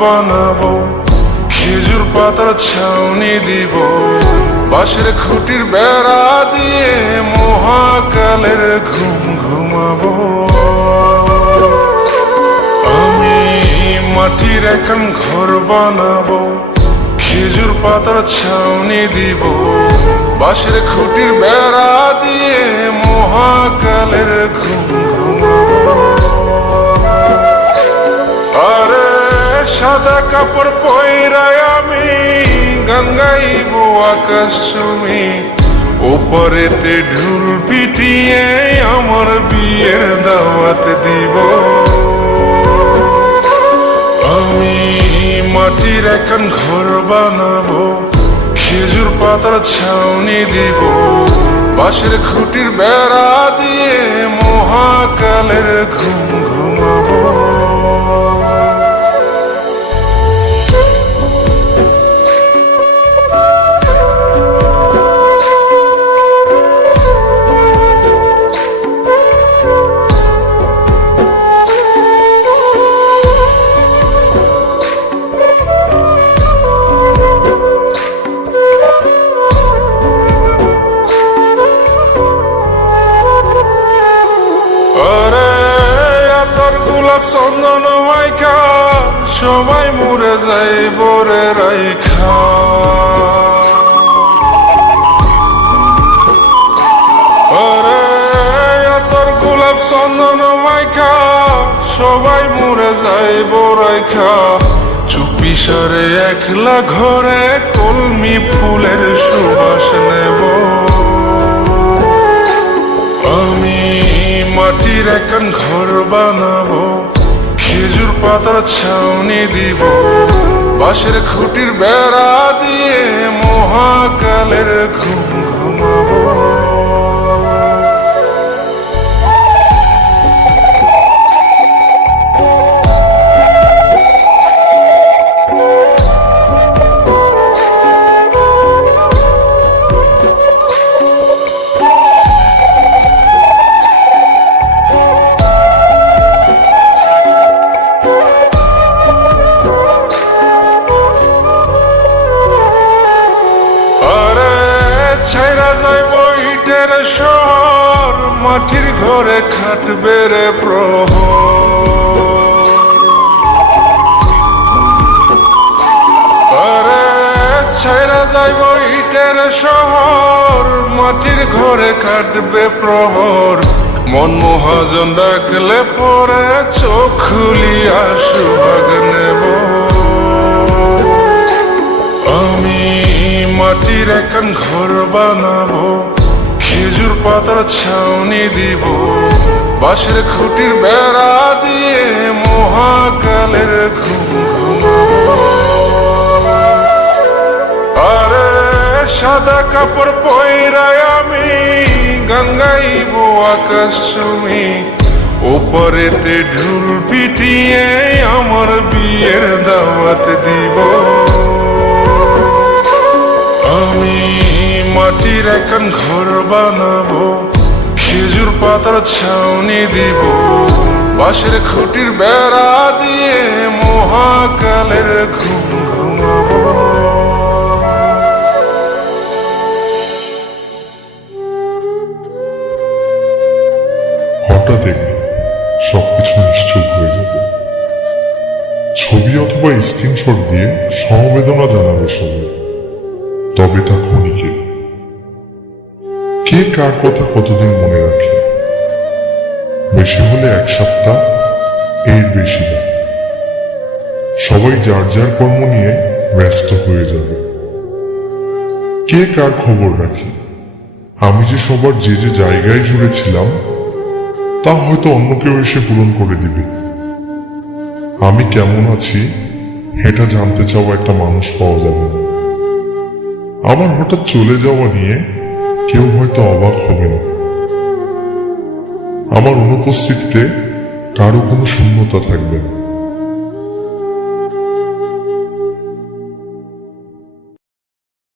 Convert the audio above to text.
বানাবো, খেজুর পাতার ছাউনি দিব, বাঁশের খুঁটির বেড়া দিয়ে মহাকালের ঘুম ঘুমাবো। আমি মাটির একান ঘর বানাবো, খেজুর পাতার ছাউনি দিব, বাঁশের খুঁটির বেড়া দিয়ে মহাকালের ঘুম ঘুমাবো। আরে সাদা কাপড় পয়রায় আমি গান গাইব আকাশ চুমি, ওপরেতে ঢুল পিটিয়ে আমার বিয়ের দাওয়াত দিব। আমি মাটির একান ঘর বানাবো, খেজুর পাতার ছাউনি দিব, বাঁশের খুঁটির বেড়া দিয়ে মহাকালের ঘুম ঘুমাবো। চন্দন মাইকা সবাই মরে যায় বরে রাইখা, আরে তোর গোলাপ চন্দন মাইকা সবাই মরে যায় বরাইখা, চুপি সারে একলা ঘরে কলমি ফুলের সুবাস নেব। আমি মাটির একান ঘর বানাবো, খেজুর পাতার ছাউনি দিব, বাঁশের খুঁটির বেড়া দিয়ে মহাকালের ঘুম ঘুমাবো। ছাইরা যাইব ইটের শহর, মাটির ঘরে খাটবে রে প্রহর। আরে ছাইরা যাইব ইটের শহর, মাটির ঘরে খাটবে প্রহর। মন মহাজন ডাকলে পরে চোখ খুলিয়া সুভাগ নেব। আমি মাটির একান ঘর বানাবো, খেজুর পাতার ছাউনি দিব, বাঁশের খুঁটির বেড়া দিয়ে মহাকালের ঘুম ঘুমাবো। আরে সাদা কাপড় পয়রায় আমি গান গাইব আকাশ চুমি, ওপরেতে ঢুল পিটিয়ে আমার বিয়ের দাওয়াত দিব। আমি মাটির একান ঘর বানাবো, খেজুর পাতার ছাউনি দিব, বাঁশের খুঁটির বেড়া দিয়ে মহাকালের ঘুম ঘুমাবো। হঠাৎ একদিন সবকিছু নিশ্চুপ হয়ে যাবে। ছবি অথবা স্ক্রিনশট দিয়ে সমবেদনা জানাবে সবাই, তবে তা ক্ষণিকের। কে কার কথা কতদিন মনে রাখে, বেশি হলে এক সপ্তাহ, এর বেশি না। সবাই যার যার কর্ম নিয়ে ব্যস্ত হয়ে যাবে। কে কার খবর রাখে, আমি যে সবার যে যে জায়গায় জুড়েছিলাম তা হয়তো অন্য কেউ এসে পূরণ করে দিবে। আমি কেমন আছি এটা জানতে চাওয়া একটা মানুষ পাওয়া যাবে না। আমার হঠাৎ চলে যাওয়া নিয়ে কেউ হয়তো অবাক হবে না। আমার অনুপস্থিতিতে কারো কোনো শূন্যতা থাকবে না।